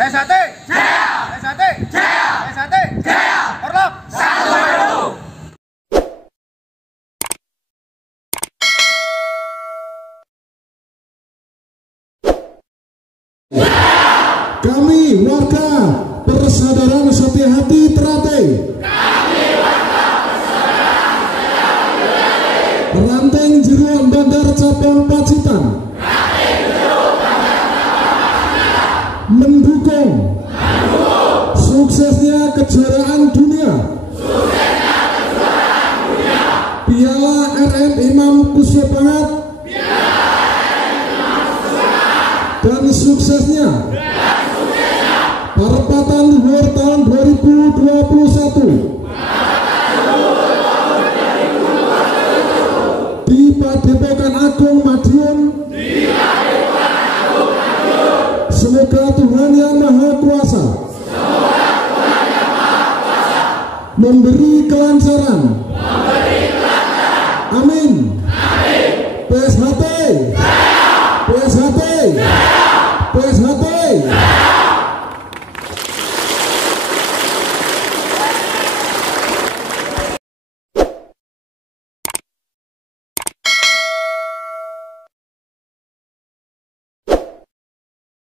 PSHT Jaya, PSHT Jaya, PSHT Jaya, Orlop 1 Kami warga Persaudaraan Setia Hati Ternate, Ranting Jeruan Bandar Cabang Pacitan, mendukung suksesnya kejuaraan dunia Piala RM Imam Kuswopangat dan suksesnya Perempatan Luhur tahun 2021 di Padepokan Agung Madiun. Semoga Tuhan Yang Maha Kuasa memberi kelancaran